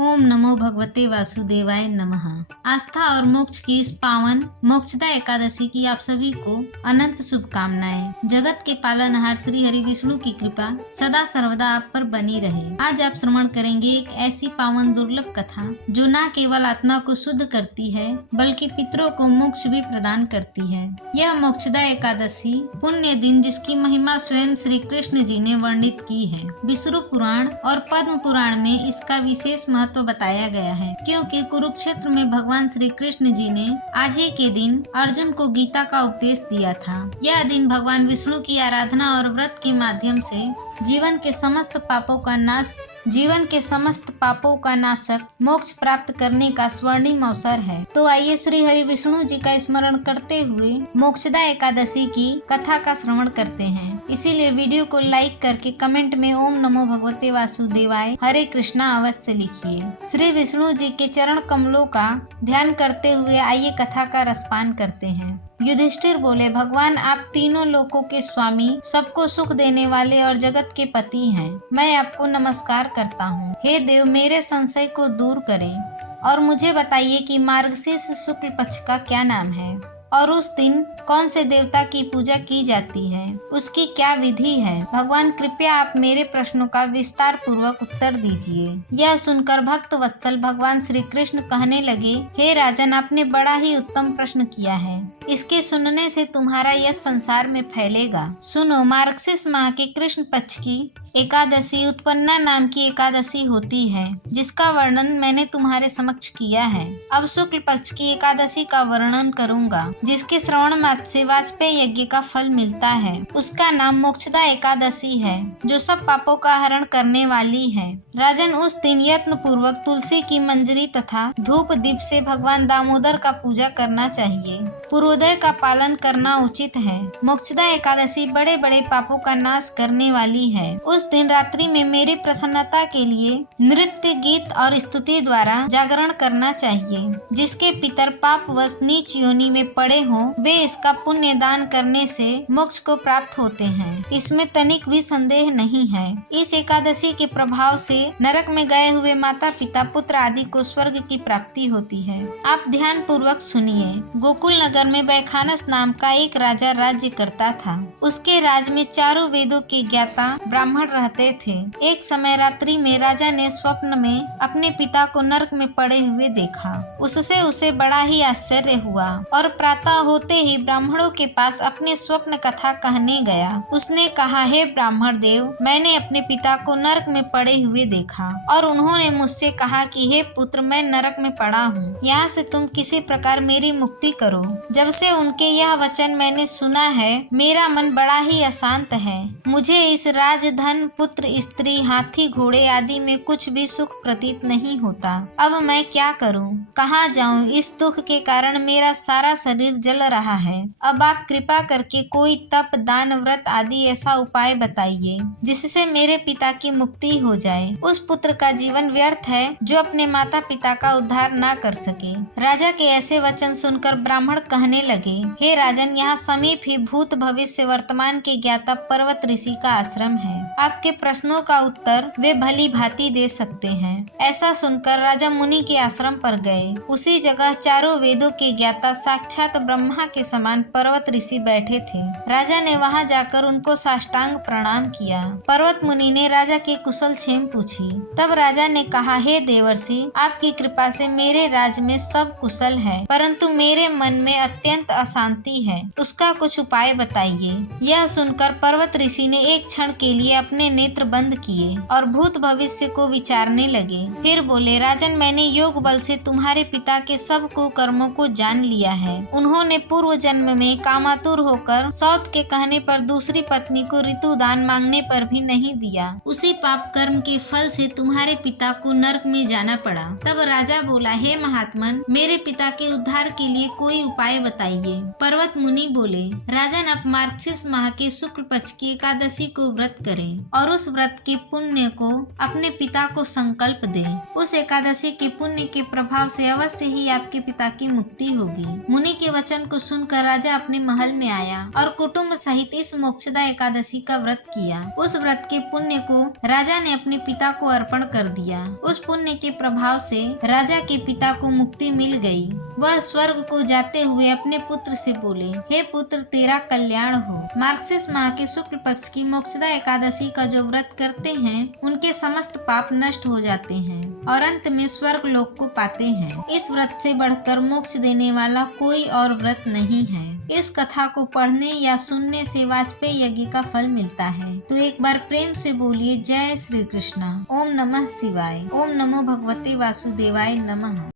ओम नमो भगवते वासुदेवाय नमः। आस्था और मोक्ष की इस पावन मोक्षदा एकादशी की आप सभी को अनंत शुभकामनाएं। जगत के पालनहार श्री हरि विष्णु की कृपा सदा सर्वदा आप पर बनी रहे। आज आप श्रवण करेंगे एक ऐसी पावन दुर्लभ कथा जो न केवल आत्मा को शुद्ध करती है बल्कि पितरों को मोक्ष भी प्रदान करती है। यह मोक्षदा एकादशी पुण्य दिन जिसकी महिमा स्वयं श्री कृष्ण जी ने वर्णित की है। विष्णु पुराण और पद्म पुराण में इसका विशेष महत्व बताया गया है, क्योंकि कुरुक्षेत्र में भगवान श्री कृष्ण जी ने आज ही के दिन अर्जुन को गीता का उपदेश दिया था। यह दिन भगवान विष्णु की आराधना और व्रत के माध्यम से जीवन के समस्त पापों का नाशक मोक्ष प्राप्त करने का स्वर्णिम अवसर है। तो आइए श्री हरि विष्णु जी का स्मरण करते हुए मोक्षदा एकादशी की कथा का श्रवण करते हैं। इसीलिए वीडियो को लाइक करके कमेंट में ओम नमो भगवते वासुदेवाय हरे कृष्णा अवश्य लिखिए। श्री विष्णु जी के चरण कमलों का ध्यान करते हुए आइए कथा का रसपान करते हैं। युधिष्ठिर बोले, भगवान आप तीनों लोकों के स्वामी, सबको सुख देने वाले और जगत के पति हैं। मैं आपको नमस्कार करता हूँ। हे देव, मेरे संशय को दूर करें और मुझे बताइए कि मार्गशीर्ष शुक्ल पक्ष का क्या नाम है और उस दिन कौन से देवता की पूजा की जाती है, उसकी क्या विधि है। भगवान कृपया आप मेरे प्रश्नों का विस्तार पूर्वक उत्तर दीजिए। यह सुनकर भक्त वत्सल भगवान श्री कृष्ण कहने लगे, हे राजन, आपने बड़ा ही उत्तम प्रश्न किया है। इसके सुनने से तुम्हारा यश संसार में फैलेगा। सुनो, मार्गशीर्ष माह के कृष्ण पक्ष की एकादशी उत्पन्ना नाम की एकादशी होती है, जिसका वर्णन मैंने तुम्हारे समक्ष किया है। अब शुक्ल पक्ष की एकादशी का वर्णन करूंगा, जिसके श्रवण मात्र से वाजपेय यज्ञ का फल मिलता है। उसका नाम मोक्षदा एकादशी है, जो सब पापों का हरण करने वाली है। राजन, उस दिन यत्न पूर्वक तुलसी की मंजरी तथा धूप दीप से भगवान दामोदर का पूजा करना चाहिए। पूर्वोदय का पालन करना उचित है। मोक्षदा एकादशी बड़े बड़े पापों का नाश करने वाली है। उस दिन रात्रि में मेरी प्रसन्नता के लिए नृत्य, गीत और स्तुति द्वारा जागरण करना चाहिए। जिसके पितर पापवश नीच योनि में पड़े हों, वे इसका पुण्य दान करने से मोक्ष को प्राप्त होते हैं। इसमें तनिक भी संदेह नहीं है। इस एकादशी के प्रभाव से नरक में गए हुए माता पिता, पुत्र आदि को स्वर्ग की प्राप्ति होती है। आप ध्यान पूर्वक सुनिए। गोकुल नगर में बैखानस नाम का एक राजा राज्य करता था। उसके राज में चारों वेदों के ज्ञाता ब्राह्मण रहते थे। एक समय रात्रि में राजा ने स्वप्न में अपने पिता को नरक में पड़े हुए देखा। उससे उसे बड़ा ही आश्चर्य हुआ और प्रातः होते ही ब्राह्मणों के पास अपने स्वप्न कथा कहने गया। उसने कहा, हे ब्राह्मण देव, मैंने अपने पिता को नरक में पड़े हुए देखा और उन्होंने मुझसे कहा कि हे पुत्र, मैं नरक में पड़ा हूँ, यहाँ से तुम किसी प्रकार मेरी मुक्ति करो। जब से उनके यह वचन मैंने सुना है, मेरा मन बड़ा ही अशांत है। मुझे इस राज, धन, पुत्र, स्त्री, हाथी, घोड़े आदि में कुछ भी सुख प्रतीत नहीं होता। अब मैं क्या करूं? कहाँ जाऊं? इस दुख के कारण मेरा सारा शरीर जल रहा है। अब आप कृपा करके कोई तप, दान, व्रत आदि ऐसा उपाय बताइए जिससे मेरे पिता की मुक्ति हो जाए। उस पुत्र का जीवन व्यर्थ है जो अपने माता पिता का उद्धार ना कर सके। राजा के ऐसे वचन सुनकर ब्राह्मण कहने लगे, हे राजन, यहाँ समीप ही भूत, भविष्य, वर्तमान के ज्ञाता पर्वत ऋषि का आश्रम है। आपके प्रश्नों का उत्तर वे भली भांति दे सकते हैं। ऐसा सुनकर राजा मुनि के आश्रम पर गए। उसी जगह चारों वेदों के ज्ञाता साक्षात ब्रह्मा के समान पर्वत ऋषि बैठे थे। राजा ने वहां जाकर उनको साष्टांग प्रणाम किया। पर्वत मुनि ने राजा की कुशल क्षेम पूछी। तब राजा ने कहा, हे देवर्षि, आपकी कृपा से मेरे राज में सब कुशल है, परंतु मेरे मन में अत्यंत अशांति है। उसका कुछ उपाय बताइए। यह सुनकर पर्वत ऋषि ने एक क्षण के लिए अपने नेत्र बंद किए और भूत भविष्य को विचारने लगे। फिर बोले, राजन, मैंने योग बल से तुम्हारे पिता के सब कुकर्मों को जान लिया है। उन्होंने पूर्व जन्म में कामातुर होकर सौत के कहने पर दूसरी पत्नी को ऋतुदान मांगने पर भी नहीं दिया। उसी पाप कर्म के फल से तुम्हारे पिता को नरक में जाना पड़ा। तब राजा बोला, हे महात्मन, मेरे पिता के उद्धार के लिए कोई उपाय बताइए। पर्वत मुनि बोले, राजन, आप मार्गशीर्ष माह के शुक्ल पक्ष की एकादशी को व्रत करें। और उस व्रत के पुण्य को अपने पिता को संकल्प दे। उस एकादशी के पुण्य के प्रभाव से अवश्य ही आपके पिता की मुक्ति होगी। मुनि के वचन को सुनकर राजा अपने महल में आया और कुटुंब सहित इस मोक्षदा एकादशी का व्रत किया। उस व्रत के पुण्य को राजा ने अपने पिता को अर्पण कर दिया। उस पुण्य के प्रभाव से राजा के पिता को मुक्ति मिल गई। वह स्वर्ग को जाते हुए अपने पुत्र से बोले, हे पुत्र, तेरा कल्याण हो। मार्गशीर्ष माह के शुक्ल पक्ष की मोक्षदा एकादशी का जो व्रत करते हैं उनके समस्त पाप नष्ट हो जाते हैं और अंत में स्वर्ग लोक को पाते हैं। इस व्रत से बढ़कर मोक्ष देने वाला कोई और व्रत नहीं है। इस कथा को पढ़ने या सुनने से वाजपेयी यज्ञ का फल मिलता है। तो एक बार प्रेम से बोलिए, जय श्री कृष्ण। ओम नमः शिवाय। ओम नमो भगवते वासुदेवाय नमः।